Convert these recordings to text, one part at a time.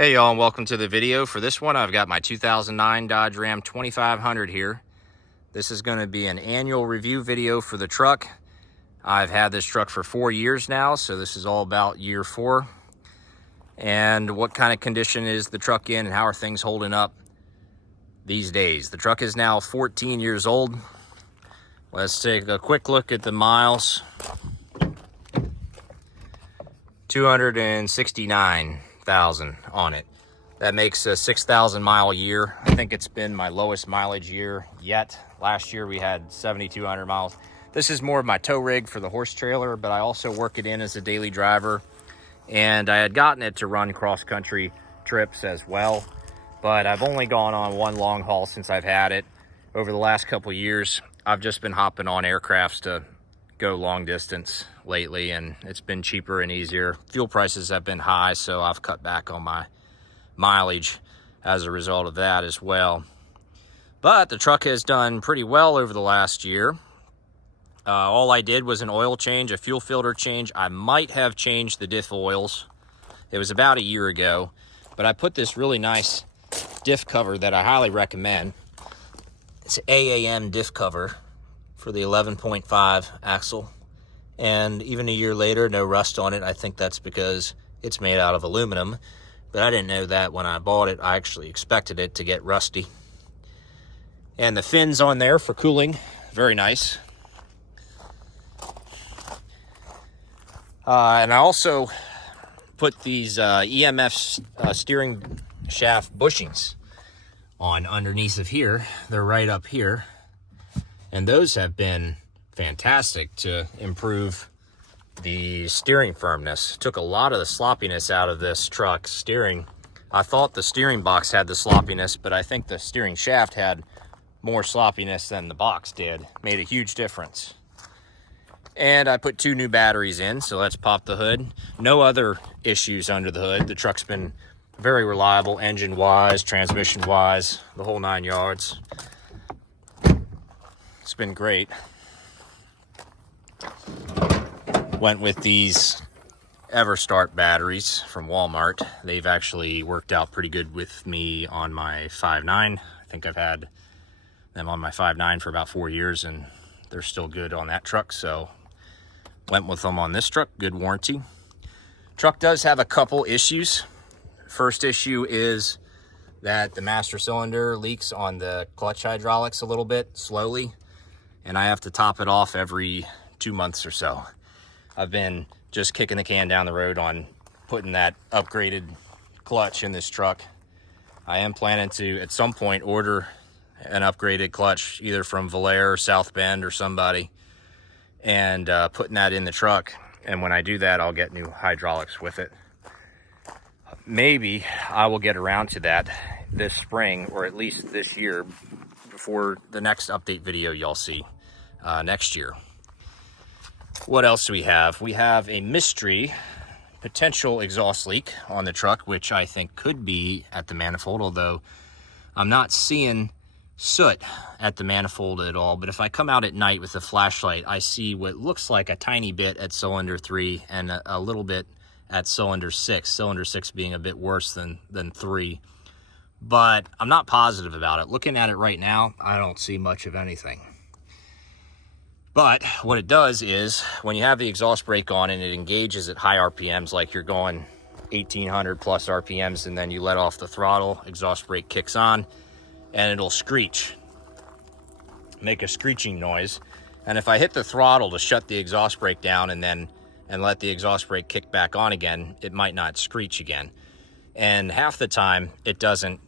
Hey y'all, and welcome to the video. For this one, I've got my 2009 Dodge Ram 2500 here. This is going to be an annual review video for the truck. I've had this truck for 4 years now, so this is all about year 4. And what kind of condition is the truck in and how are things holding up these days. The truck is now 14 years old. Let's take a quick look at the miles. 269,000 on it. That makes a 6,000 mile year. I think it's been my lowest mileage year yet. Last year we had 7,200 miles. This is more of my tow rig for the horse trailer, but I also work it in as a daily driver. And I had gotten it to run cross-country trips as well, but I've only gone on one long haul since I've had it. Over the last couple years, I've just been hopping on aircrafts to go long distance lately, and it's been cheaper and easier. Fuel prices have been high, so I've cut back on my mileage as a result of that as well. But the truck has done pretty well over the last year. All I did was an oil change, a fuel filter change. I might have changed the diff oils. It was about a year ago, but I put this really nice diff cover that I highly recommend. It's an AAM diff cover for the 11.5 axle, and even a year later, no rust on it. I think that's because it's made out of aluminum, but I didn't know that when I bought it. I actually expected it to get rusty. And the fins on there for cooling, very nice. And I also put these EMF steering shaft bushings on underneath of here. They're right up here. And those have been fantastic to improve the steering firmness. Took a lot of the sloppiness out of this truck steering. I thought the steering box had the sloppiness, but I think the steering shaft had more sloppiness than the box did. Made a huge difference. And I put 2 new batteries in, so let's pop the hood. No other issues under the hood. The truck's been very reliable, engine-wise, transmission-wise, the whole 9 yards. It's been great. Went with these EverStart batteries from Walmart. They've actually worked out pretty good with me on my 5.9. I think I've had them on my 5.9 for about 4 years, and they're still good on that truck, so went with them on this truck. Good warranty. Truck does have a couple issues. First issue is that the master cylinder leaks on the clutch hydraulics a little bit slowly, and I have to top it off every 2 months or so. I've been just kicking the can down the road on putting that upgraded clutch in this truck. I am planning to, at some point, order an upgraded clutch, either from Valair or South Bend or somebody, and putting that in the truck. And when I do that, I'll get new hydraulics with it. Maybe I will get around to that this spring, or at least this year, before the next update video y'all see next year. What else do we have? We have a mystery potential exhaust leak on the truck, which I think could be at the manifold, although I'm not seeing soot at the manifold at all. But if I come out at night with a flashlight, I see what looks like a tiny bit at cylinder 3 and a little bit at cylinder 6, cylinder 6 being a bit worse than 3. But I'm not positive about it. Looking at it right now, I don't see much of anything. But what it does is, when you have the exhaust brake on and it engages at high RPMs, like you're going 1800 plus RPMs, and then you let off the throttle, exhaust brake kicks on, and it'll screech, make a screeching noise. And if I hit the throttle to shut the exhaust brake down and let the exhaust brake kick back on again, it might not screech again. And half the time, it doesn't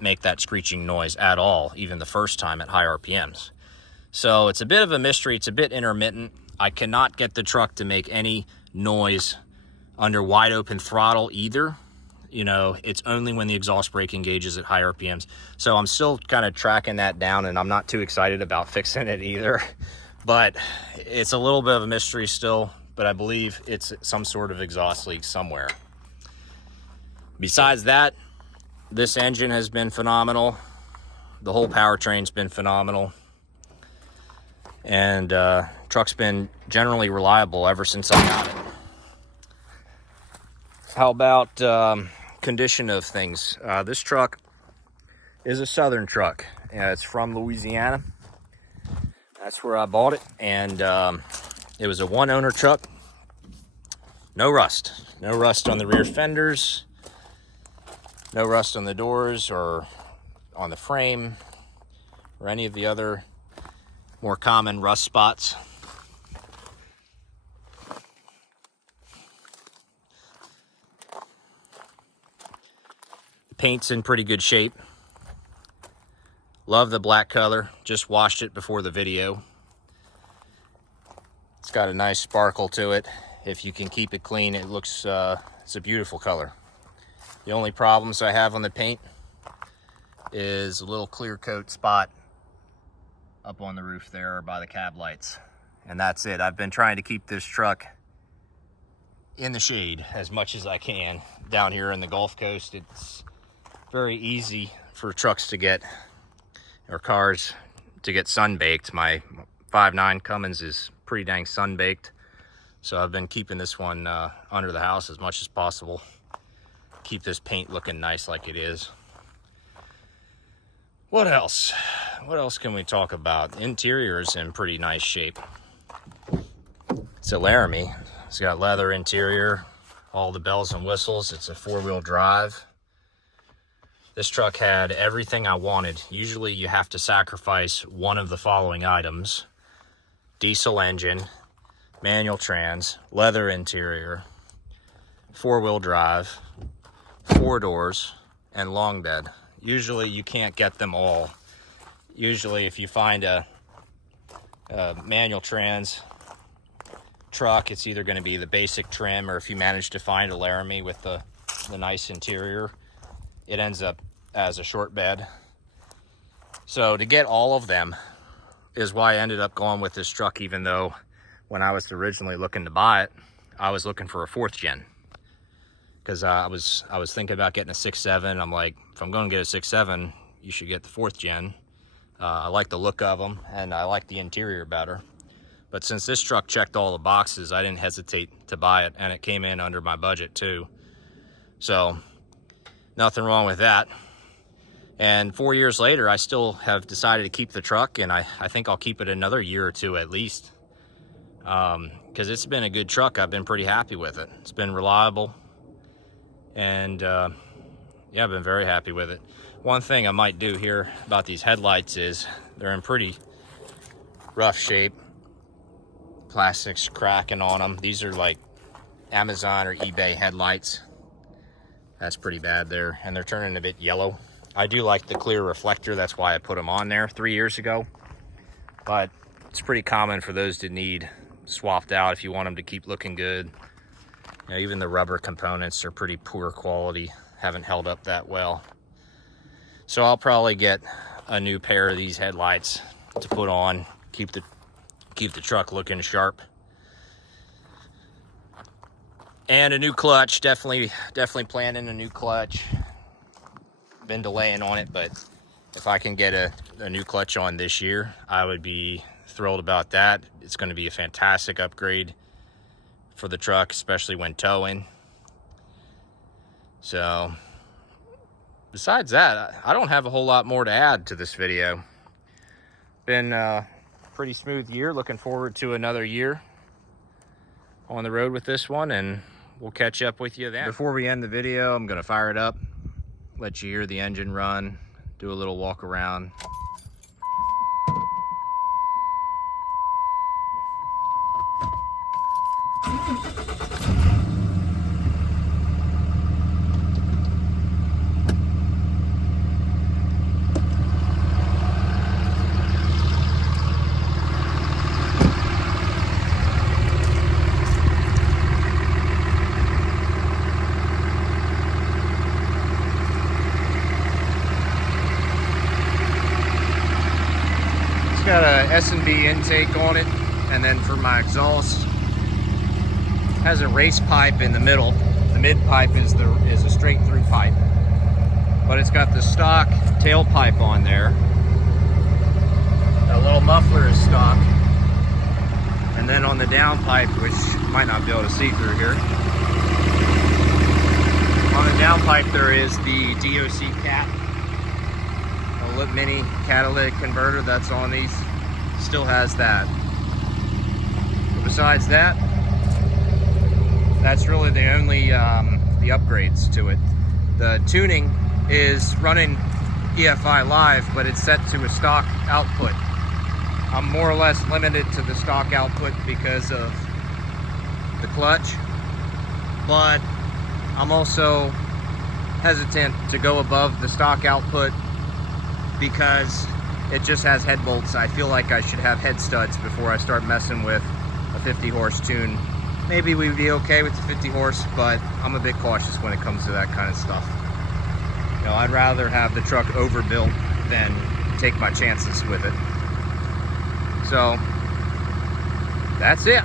make that screeching noise at all, even the first time at high RPMs. So it's a bit of a mystery. It's a bit intermittent. I cannot get the truck to make any noise under wide open throttle either. You know, it's only when the exhaust brake engages at high RPMs. So I'm still kind of tracking that down, and I'm not too excited about fixing it either. But it's a little bit of a mystery still, but I believe it's some sort of exhaust leak somewhere. Besides that, this engine has been phenomenal. The whole powertrain's been phenomenal. And truck's been generally reliable ever since I got it. How about condition of things. This truck is a Southern truck. It's from Louisiana. That's where I bought it, and it was a one-owner truck. No rust. No rust on the rear fenders. No rust on the doors or on the frame or any of the other more common rust spots. The paint's in pretty good shape. Love the black color. Just washed it before the video. It's got a nice sparkle to it. If you can keep it clean, it looks, it's a beautiful color. The only problems I have on the paint is a little clear coat spot up on the roof there by the cab lights. And that's it. I've been trying to keep this truck in the shade as much as I can. Down here in the Gulf Coast, it's very easy for trucks to get, or cars to get sun-baked. My 5.9 Cummins is pretty dang sun-baked. So I've been keeping this one under the house as much as possible. Keep this paint looking nice like it is. What else? What else can we talk about? Interior is in pretty nice shape. It's a Laramie. It's got leather interior, all the bells and whistles. It's a 4-wheel drive. This truck had everything I wanted. Usually you have to sacrifice one of the following items: diesel engine, manual trans, leather interior, 4-wheel drive, 4 doors, and long bed. Usually you can't get them all. Usually if you find a manual trans truck, it's either going to be the basic trim, or if you manage to find a Laramie with the nice interior, it ends up as a short bed. So to get all of them is why I ended up going with this truck, even though when I was originally looking to buy it, I was looking for a 4th gen. Because I was thinking about getting a 6.7. I'm like, if I'm going to get a 6.7, you should get the 4th gen. I like the look of them, and I like the interior better. But since this truck checked all the boxes, I didn't hesitate to buy it, and it came in under my budget too. So nothing wrong with that. And 4 years later, I still have decided to keep the truck, and I think I'll keep it another year or two at least. Because it's been a good truck. I've been pretty happy with it. It's been reliable. And yeah, I've been very happy with it. One thing I might do here about these headlights is they're in pretty rough shape. Plastic's cracking on them. These are like Amazon or eBay headlights. That's pretty bad there. And they're turning a bit yellow. I do like the clear reflector. That's why I put them on there 3 years ago. But it's pretty common for those to need swapped out if you want them to keep looking good. You know, even the rubber components are pretty poor quality, haven't held up that well. So I'll probably get a new pair of these headlights to put on, keep the truck looking sharp. And a new clutch, definitely planning a new clutch. Been delaying on it, but if I can get a new clutch on this year, I would be thrilled about that. It's going to be a fantastic upgrade for the truck, especially when towing. So besides that, I don't have a whole lot more to add to this video. Been a pretty smooth year. Looking forward to another year on the road with this one, and we'll catch up with you then. Before we end the video, I'm going to fire it up, let you hear the engine run, do a little walk around. Got a S&B intake on it, and then for my exhaust, has a race pipe in the middle. The mid pipe is a straight through pipe, but it's got the stock tailpipe on there. A little muffler is stock, and then on the down pipe, which you might not be able to see through here, On the downpipe there is the DOC cat, a little mini catalytic converter that's on these. Still has that. But besides that, that's really the only the upgrades to it. The tuning is running EFI Live, but it's set to a stock output. I'm more or less limited to the stock output because of the clutch, but I'm also hesitant to go above the stock output because it just has head bolts. I feel like I should have head studs before I start messing with a 50 horse tune. Maybe we'd be okay with the 50 horse, but I'm a bit cautious when it comes to that kind of stuff. You know, I'd rather have the truck overbuilt than take my chances with it. So that's it.